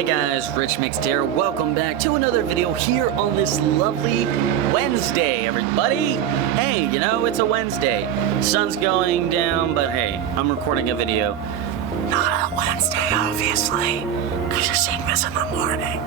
Hey guys, Rich Mixed here. Welcome back to another video here on this lovely Wednesday, everybody. Hey, you know, it's a Wednesday. Sun's going down, but hey, I'm recording a video. Not on Wednesday, obviously, because you're seeing this in the morning.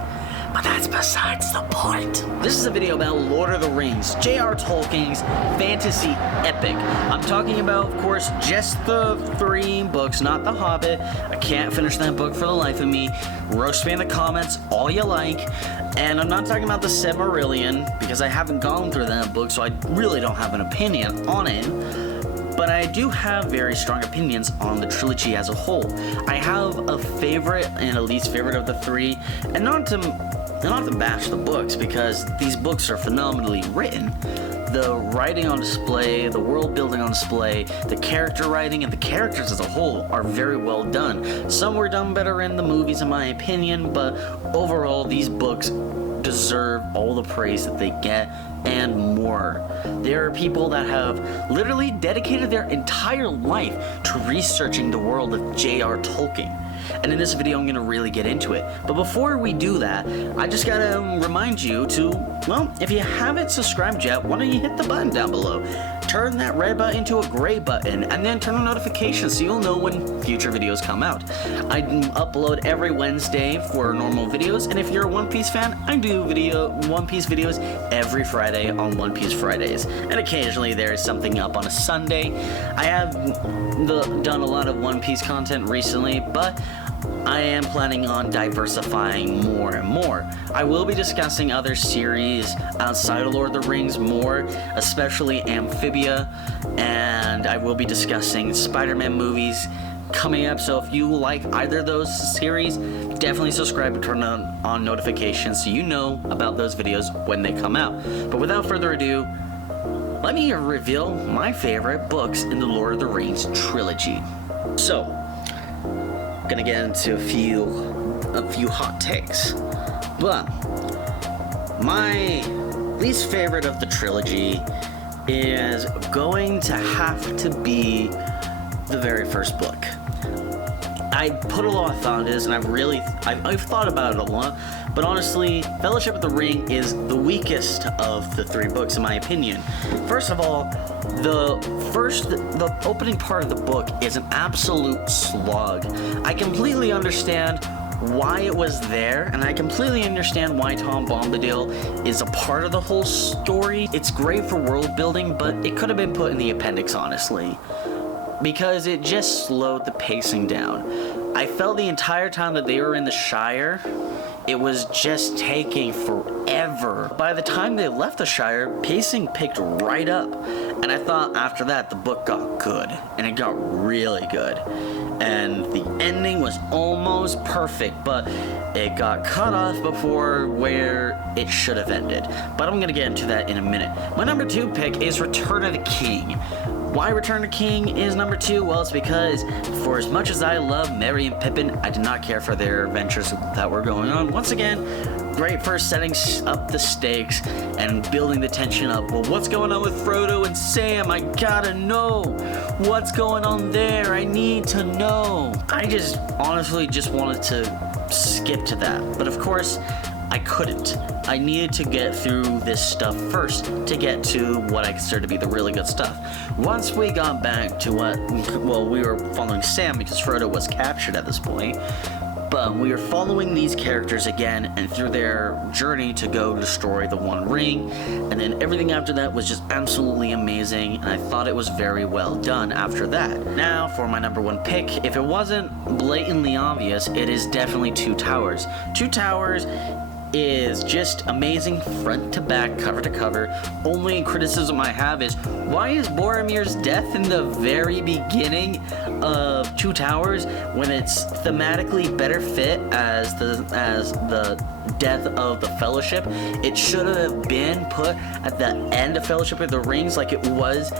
But that's besides the point. This is a video about Lord of the Rings, J.R. Tolkien's fantasy epic. I'm talking about, of course, just the 3 books, not The Hobbit. I can't finish that book for the life of me. Roast me in the comments all you like. And I'm not talking about the Silmarillion, because I haven't gone through that book, so I really don't have an opinion on it. But I do have very strong opinions on the trilogy as a whole. I have a favorite and a least favorite of the 3, and not to bash the books, because these books are phenomenally written. The writing on display, the world building on display, the character writing, and the characters as a whole are very well done. Some were done better in the movies, in my opinion, but overall, these books deserve all the praise that they get and more. There are people that have literally dedicated their entire life to researching the world of J.R. Tolkien. And in this video, I'm going to really get into it. But before we do that, I just got to remind you to, well, if you haven't subscribed yet, why don't you hit the button down below? Turn that red button into a gray button, and then turn on notifications so you'll know when future videos come out. I upload every Wednesday for normal videos, and if you're a One Piece fan, I do One Piece videos every Friday on One Piece Fridays. And occasionally there is something up on a Sunday. I have done a lot of One Piece content recently, but I am planning on diversifying more and more. I will be discussing other series outside of Lord of the Rings more, especially Amphibia, and I will be discussing Spider-Man movies coming up, so if you like either of those series, definitely subscribe and turn on notifications so you know about those videos when they come out. But without further ado, let me reveal my favorite books in the Lord of the Rings trilogy. So, I'm gonna get into a few hot takes, but my least favorite of the trilogy is going to have to be the very first book. I put a lot of thought into this, and I've thought about it a lot, but honestly, Fellowship of the Ring is the weakest of the 3 books in my opinion. First of all, the opening part of the book is an absolute slog. I completely understand why it was there, and I completely understand why Tom Bombadil is a part of the whole story. It's great for world building, but it could have been put in the appendix, honestly, because it just slowed the pacing down. I felt the entire time that they were in the Shire, it was just taking forever. By the time they left the Shire, pacing picked right up, and I thought after that the book got good, and it got really good. And the ending was almost perfect, but it got cut off before where it should have ended. But I'm gonna get into that in a minute. My number 2 pick is Return of the King. Why Return of the King is number 2? Well, it's because for as much as I love Merry and Pippin, I did not care for their adventures that were going on. Once again, great for setting up the stakes and building the tension up. Well, what's going on with Frodo and Sam? I gotta know. What's going on there? I need to know. I just honestly just wanted to skip to that. But of course, I couldn't. I needed to get through this stuff first to get to what I consider to be the really good stuff. Once we got back to we were following Sam because Frodo was captured at this point, but we were following these characters again and through their journey to go destroy the One Ring, and then everything after that was just absolutely amazing, and I thought it was very well done after that. Now, for my number 1 pick, if it wasn't blatantly obvious, it is definitely Two Towers. Two Towers is just amazing front to back, cover to cover. Only criticism I have is, why is Boromir's death in the very beginning of Two Towers when it's thematically better fit as the death of the Fellowship? It should have been put at the end of Fellowship of the Rings like it was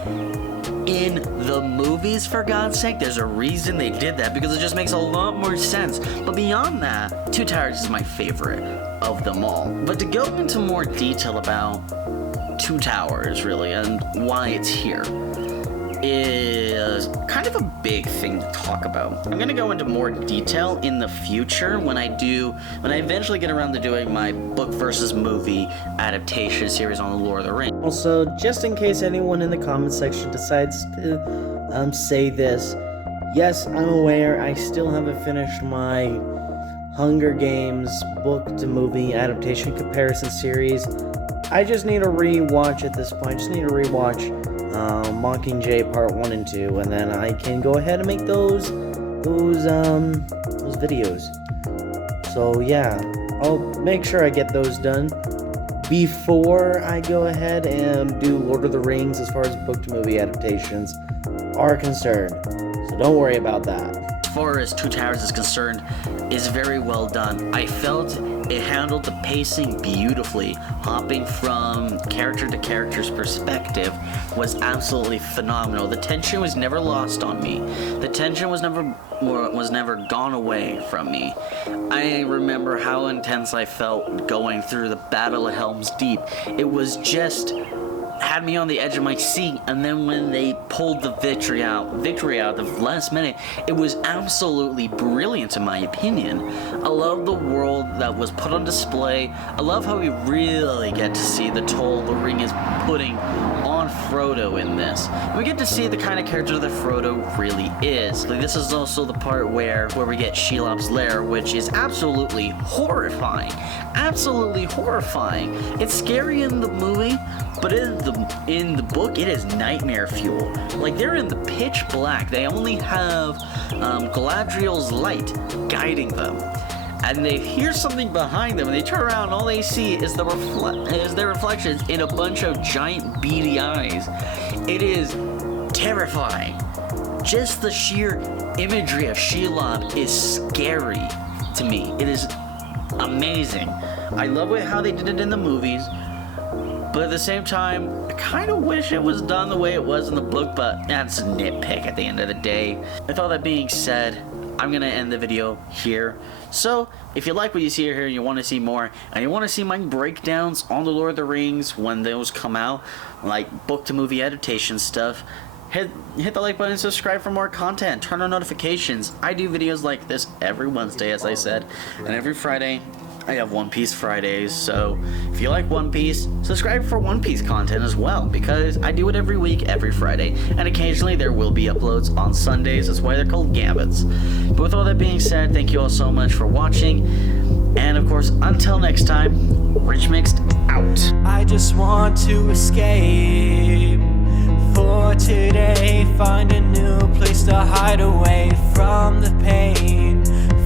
in the movies, for God's sake. There's a reason they did that, because it just makes a lot more sense. But beyond that, Two Towers is my favorite of them all. But to go into more detail about Two Towers, really, and why it's here. is kind of a big thing to talk about. I'm gonna go into more detail in the future when I eventually get around to doing my book versus movie adaptation series on the Lord of the Rings. Also, just in case anyone in the comment section decides to say this, yes, I'm aware I still haven't finished my Hunger Games book to movie adaptation comparison series. I just need to rewatch at this point. I just need to rewatch Mockingjay Part 1 and 2, and then I can go ahead and make those videos. So yeah, I'll make sure I get those done before I go ahead and do Lord of the Rings as far as book to movie adaptations are concerned. So don't worry about that. As far as Two Towers is concerned, is very well done. I felt it handled the pacing beautifully. Hopping from character to character's perspective was absolutely phenomenal. The tension was never lost on me. The tension was never gone away from me. I remember how intense I felt going through the Battle of Helm's Deep. It was just had me on the edge of my seat, and then when they pulled the victory out the last minute, it was absolutely brilliant in my opinion. I love the world that was put on display. I love how we really get to see the toll the ring is putting on Frodo in this. We get to see the kind of character that Frodo really is. Like, this is also the part where we get Shelob's lair, which is absolutely horrifying. Absolutely horrifying. It's scary in the movie, but in the book, it is nightmare fuel. Like, they're in the pitch black. They only have Galadriel's light guiding them. And they hear something behind them, and they turn around, and all they see is their reflections in a bunch of giant beady eyes. It is terrifying. Just the sheer imagery of Shelob is scary to me. It is amazing. I love how they did it in the movies, but at the same time, I kind of wish it was done the way it was in the book, but that's a nitpick at the end of the day. With all that being said, I'm going to end the video here. So, if you like what you see here and you want to see more, and you want to see my breakdowns on the Lord of the Rings when those come out, like book to movie adaptation stuff, hit the like button and subscribe for more content. Turn on notifications. I do videos like this every Wednesday, as I said, and every Friday I have One Piece Fridays, so if you like One Piece, subscribe for One Piece content as well, because I do it every week, every Friday, and occasionally there will be uploads on Sundays. That's why they're called Gambits. But with all that being said, thank you all so much for watching, and of course, until next time, Rich Mixed out. I just want to escape for today, find a new place to hide away from the pain,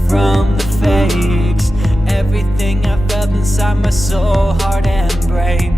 from the fakes. Everything I felt inside my soul, heart and brain